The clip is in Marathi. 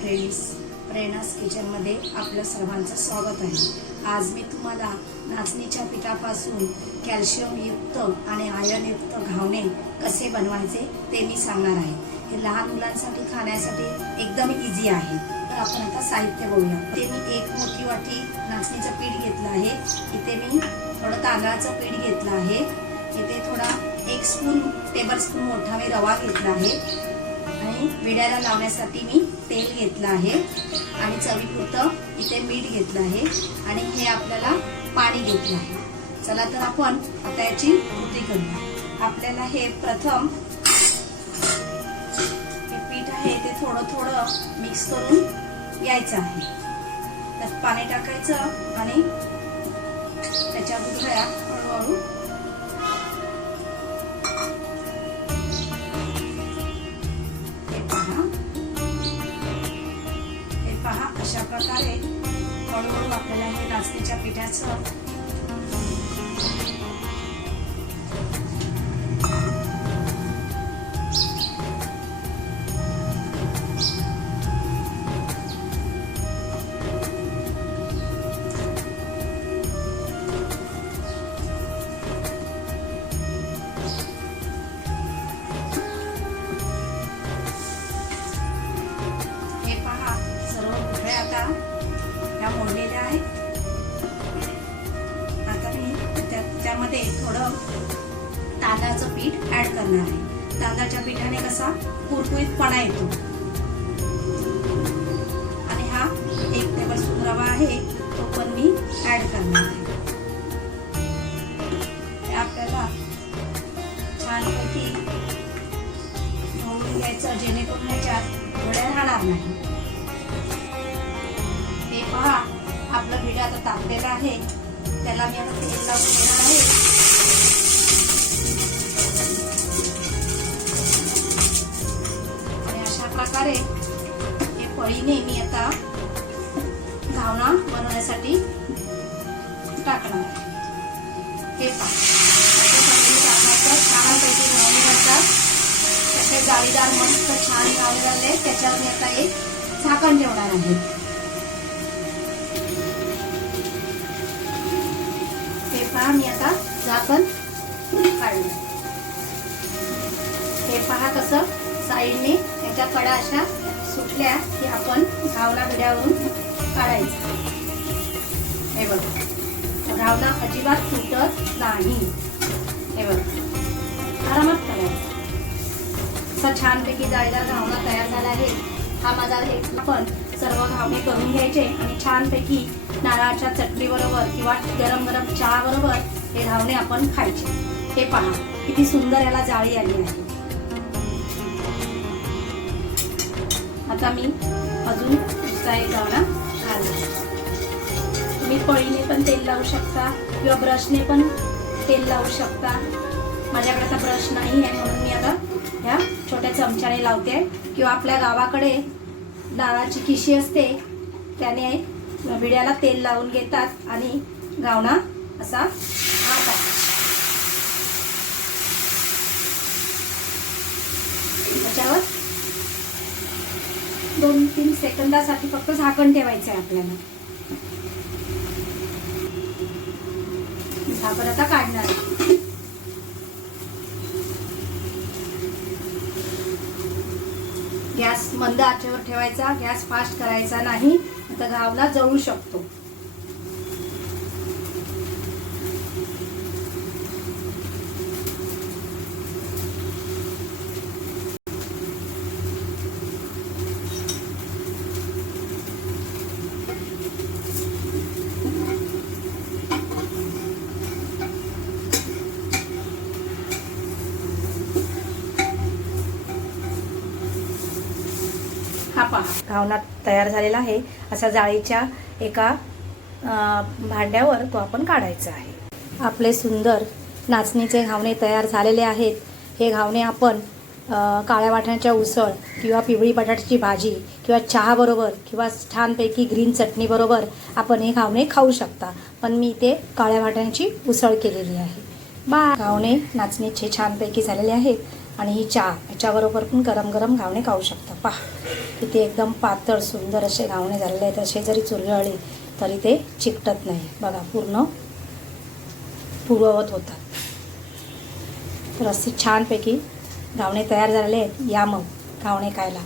फ्रेंड्स, प्रेरणास किचनमध्ये आपलं सर्वांचं स्वागत आहे। आज मी तुम्हाला नाचणीच्या पिठापासून कॅल्शियमयुक्त आणि आयर्नयुक्त घावणे कसे बनवायचे ते मी सांगणार आहे। हे लहान मुलांसाठी खाण्यासाठी एकदम इझी आहे। तर आपण आता साहित्य बघूया। इथे मी एक मोठी वाटी नाचणीचं पीठ घेतलं आहे। इथे मी थोडं तांदळाचं पीठ घेतलं आहे। इथे थोडा 1 टेबलस्पून मोठा मी रवा घेतला आहे आणि विड्याला लावण्यासाठी मी तेल घेतलं आहे आणि चवीपुरतं इथे मीठ घेतलं आहे आणि हे आपल्याला पाणी घेतलं आहे। चला तर आपण आता याची कृती करूया। आपल्याला हे प्रथम हे पीठ आहे ते थोडं मिक्स करून घ्यायचं आहे। त्यात पाणी टाकायचं आणि त्याच्या गुठळ्या हळूहळू अशा प्रकारे हळूहळू आपल्याला हे नाचणीच्या पिठाचं ह्या मोडलेल्या आहेत। आता मी त्यामध्ये थोडं तांदळाचं पीठ ऍड करणार आहे। तांदळाच्या पिठाने कसा कुरकुरीतपणा येतो। आणि हा 1 टेबलस्पून रवा आहे तो पण मी ऍड करणार आहे। आपल्याला छानपैकी ढवळून घ्यायचं जेणेकरून ह्याच्यात गोळ्या राहणार नाही। पहा आपलं पीठ आता तापलेलं आहे, त्याला मी आता तेल लावून घेणार आहे। आणि अशा प्रकारे हे पळीने मी आता घावना बनवण्यासाठी टाकणार आहे। हे पहा छानपैकी घावणे बनतात। त्याचे जाळीदार मस्त छान घावणे झाले। त्याच्यावर मी आता एक झाकण ठेवणार आहे। मी आता झाकण काढलं। हे पहा कसं साईडने त्याच्या कडा अशा सुटल्या की आपण घावना बिड्यावरून काढायचा। हे बघा घावना अजिबात तुटत नाही। हे बघा आरामात करायचं। असा छानपैकी जाळीदार घावना तयार झाला आहे। हा माझा आपण सर्व घावणे करून घ्यायचे आणि छानपैकी नारळाच्या चटणी बरोबर किंवा गरम गरम चहा बरोबर हे घावणे आपण खायचे। हे पहा किती सुंदर याला जाळी आली आहे। आता मी अजून दुसरा एक घावना घालते। तुम्ही पळीने पण तेल लावू शकता किंवा ब्रशने पण तेल लावू शकता। माझ्याकडे आता ब्रश नाही आहे म्हणून मी आता ह्या छोट्या चमच्याने लावते किंवा आपल्या गावाकडे नारळाची खिशी असते त्याने विड्याला तेल लावून घेतात आणि घावना असा त्याच्यावर 2-3 सेकंदासाठी फक्त झाकण ठेवायचं आहे आपल्याला। झाकण आता काढणार आहे। गॅस मंद आचेवर ठेवायचा, गॅस फास्ट करायचा नाही, तर घावना जळू शकतो। हा पहा घावना तयार झालेला आहे। असा जाळीच्या एका भांड्यावर तो आपण काढायचा आहे। आपले सुंदर नाचणीचे घावणे तयार झालेले आहेत। हे घावणे आपण काळ्या वाटाण्याच्या उसळ किंवा पिवळी बटाट्याची भाजी किंवा चहा बरोबर किंवा छानपैकी ग्रीन चटणी बरोबर आपण हे घावणे खाऊ शकता। पण मी इथे काळ्या वाटाण्याची उसळ केलेली आहे। घावणे नाचणीचे छानपैकी झालेले आहेत। आणि ही चहा ह्याच्याबरोबर पण गरम गरम घावणे खाऊ शकता. पहा किती एकदम पातळ सुंदर असे घावणे झालेले आहेत. असे जरी चुरगळले तरी ते चिकटत नाही. बघा पूर्ण पूर्ववत होतात. तर असे छानपैकी घावणे तयार झालेले आहेत. या मग घावणे खायला.